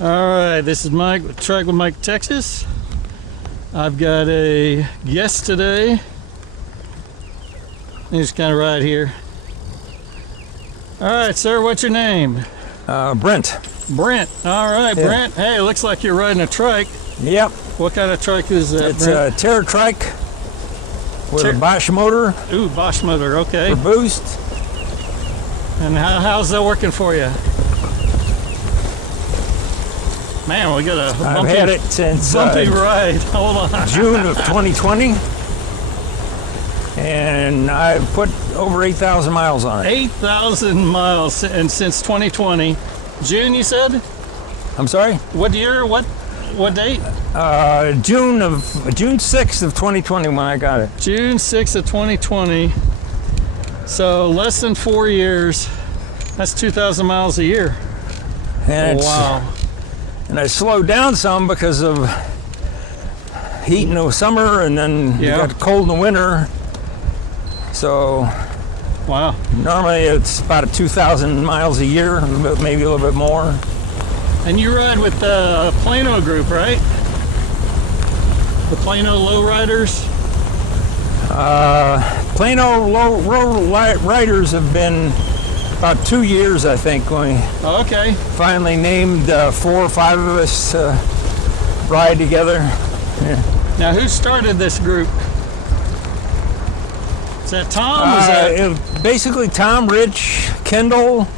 Alright, this is Mike with Trike with Mike, Texas. I've got a guest today. He's kind of right here. Alright, sir, what's your name? Brent. Brent. Alright, yeah. Brent. Hey, it looks like you're riding a trike. Yep. What kind of trike is that, It's Brent? a Terra trike with a Bosch motor. Ooh, Bosch motor, okay. For boost. And how's that working for you? Man, we got a bumpy, I've had it since bumpy ride. Hold on. June of 2020, and I've put over 8,000 miles on it. 8,000 miles, and since 2020. June, you said? I'm sorry? What year? What date? June 6th of 2020 when I got it. June 6th of 2020. So less than 4 years. That's 2,000 miles a year. And wow. And I slowed down some because of heat in the summer, and then you got cold in the winter. So wow. Normally it's about 2,000 miles a year, maybe a little bit more. And you ride with the Plano group, right? The Plano Low Riders? Plano Low Riders have been about 2 years, I think, when we finally named 4 or 5 of us to ride together. Yeah. Now, who started this group? Is that Tom? Basically Tom, Rich, Kendall,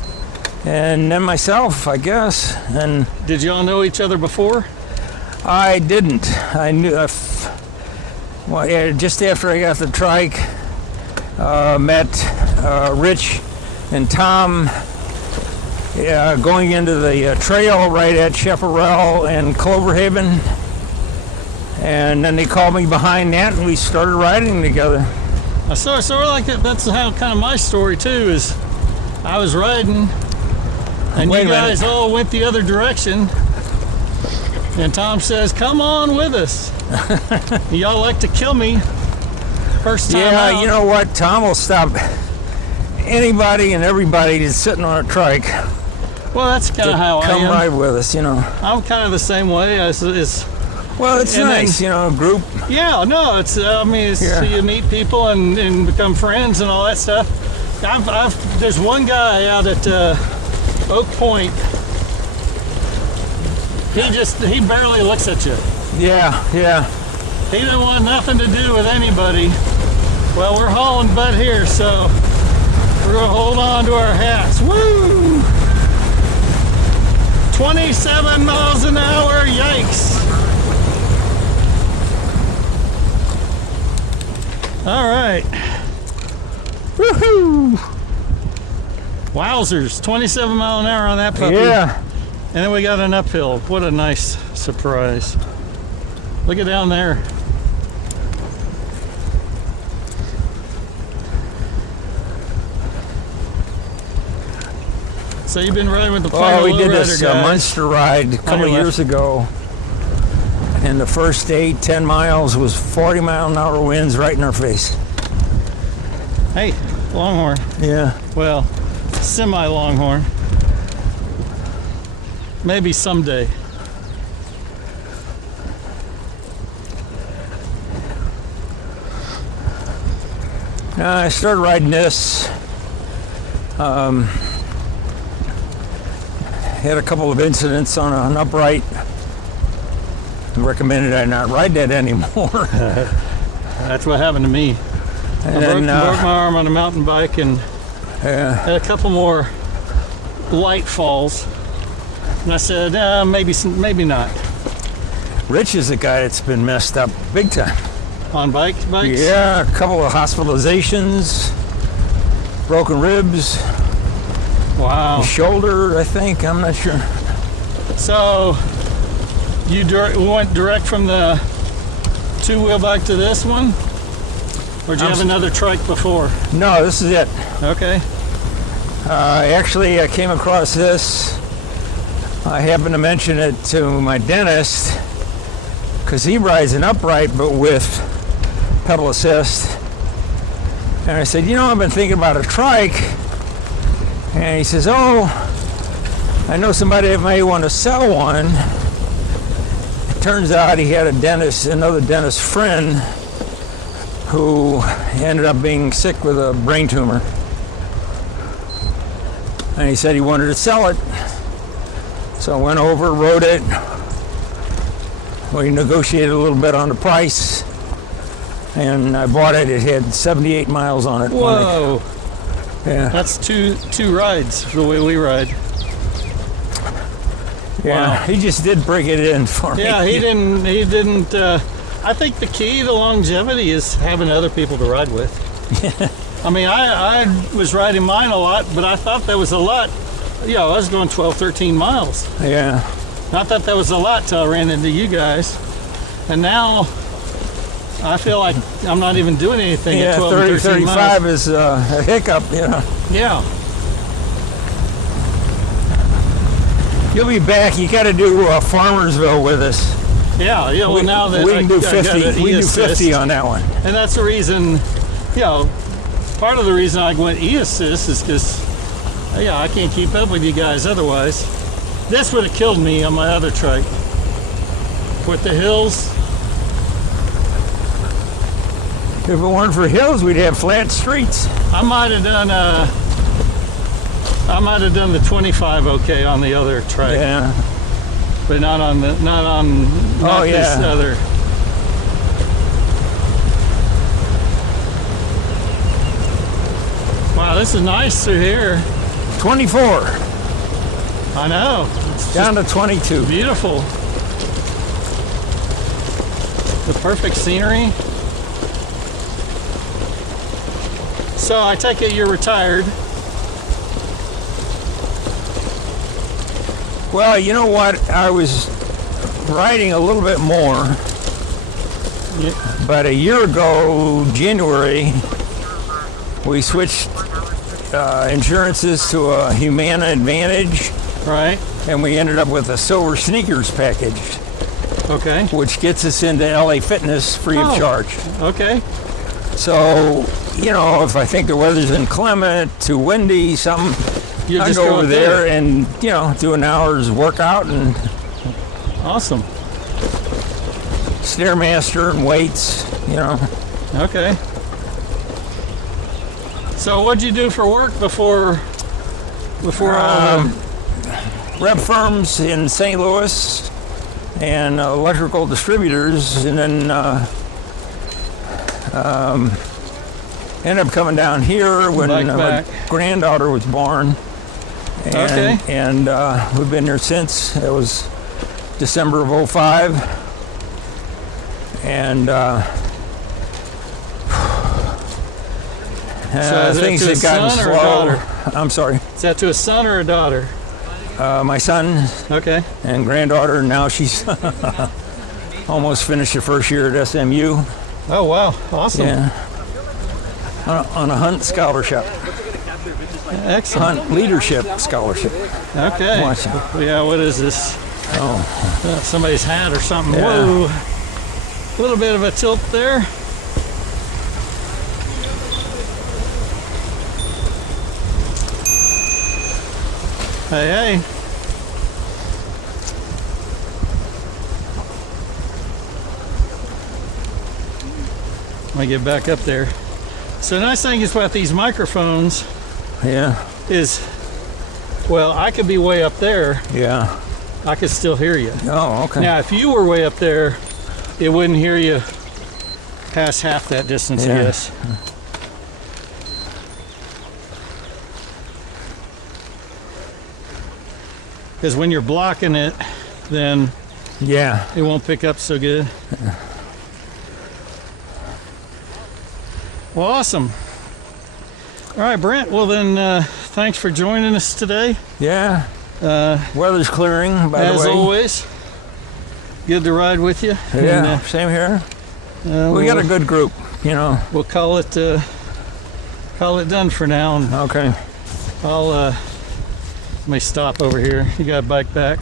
and then myself, I guess. And did you all know each other before? I didn't. I knew. Just after I got the trike, met Rich and Tom going into the trail right at Chaparral and Cloverhaven, and then they called me behind that, and we started riding together. I sort of like that. That's how kind of my story too is. I was riding, and you guys all went the other direction, and Tom says, "Come on with us." Y'all like to kill me first time out. You know what? Tom will stop anybody and everybody that's sitting on a trike. Well, that's kind of how I am. Come ride with us, you know. I'm kind of the same way. Well, it's nice, you know, group. Yeah, no, it's. I mean, so you meet people and become friends and all that stuff. There's one guy out at Oak Point. He barely looks at you. Yeah. He didn't want nothing to do with anybody. Well, we're hauling butt here, so we're gonna hold on to our hats. Woo! 27 miles an hour, yikes. All right. Woohoo! Wowzers, 27 mile an hour on that puppy. Yeah. And then we got an uphill. What a nice surprise. Look at down there. So you've been riding with the Plano Low Rider guys. We did this Munster ride a couple of years ago. And the first 10 miles was 40 mile an hour winds right in our face. Hey, Longhorn. Yeah. Well, semi-Longhorn. Maybe someday. I started riding this. Had a couple of incidents on an upright. Recommended I not ride that anymore. That's what happened to me. I broke my arm on a mountain bike and had a couple more light falls. And I said, maybe not. Rich is the guy that's been messed up big time. On bikes? Yeah, a couple of hospitalizations, broken ribs. Wow. Shoulder, I think. I'm not sure. So you went direct from the two-wheel bike to this one? Or did you have another trike before? No, this is it. Okay. Actually, I came across this. I happened to mention it to my dentist because he rides an upright but with pedal assist. And I said, I've been thinking about a trike. And he says, I know somebody that may want to sell one. It turns out he had another dentist friend who ended up being sick with a brain tumor. And he said he wanted to sell it. So I went over, wrote it. We negotiated a little bit on the price. And I bought it. It had 78 miles on it. Whoa. Yeah. That's two rides the way we ride. Yeah. Wow. He just did bring it in for me. Yeah, he didn't. I think the key to longevity is having other people to ride with. I mean, I was riding mine a lot, but I thought that was a lot. Yeah, I was going 12, 13 miles. Yeah. I thought that was a lot till I ran into you guys. And now I feel like I'm not even doing anything at 12 30, 13 35 miles. is a hiccup, you know. Yeah. You'll be back. You got to do Farmersville with us. Yeah, yeah. Well, now that we can do 50. We can do 50 on that one. And that's the reason, you know, part of the reason I went e-assist is because, yeah, I can't keep up with you guys otherwise. This would have killed me on my other trike. With the hills. If it weren't for hills, we'd have flat streets. I might have done the 25 okay on the other trike. Yeah. But not on this other. Wow, this is nice through here. 24. I know. It's Down to 22. beautiful. The perfect scenery. So I take it you're retired. Well, you know what? I was riding a little bit more. Yeah. But a year ago, January, we switched insurances to a Humana Advantage, Right. and we ended up with a Silver Sneakers package, Okay. which gets us into LA Fitness free of charge. Okay. So, you know, if I think the weather's inclement, too windy, something, You I just go go over there and, you know, do an hour's workout and Awesome. Stairmaster and weights, you know. Okay. So what'd you do for work before all the... Rep firms in St. Louis and electrical distributors, and then ended up coming down here when my granddaughter was born. And, Okay. And we've been there since. It was December of 05. And is things that to have gotten a son or a slow. daughter? I'm sorry. Is that to a son or a daughter? My son Okay. and granddaughter, now she's almost finished her first year at SMU. Oh, wow. Awesome. Yeah. On a Hunt scholarship. Excellent. Hunt leadership scholarship. Okay. Watch it. Yeah, what is this? Oh, Somebody's hat or something. Yeah. Whoa. A little bit of a tilt there. Hey, hey. Let me get back up there. So the nice thing is about these microphones yeah, is, well, I could be way up there. yeah. I could still hear you. Oh, okay. Now, if you were way up there, it wouldn't hear you past half that distance, I Yeah. guess. Because when you're blocking it, then Yeah. it won't pick up so good. Well, awesome. All right, Brent. Well, then, thanks for joining us today. Yeah. Weather's clearing, by the way. As always, good to ride with you. Yeah, And, same here. We got a good group, you know. We'll call it done for now. And Okay. I'll let me stop over here. You got a bike back?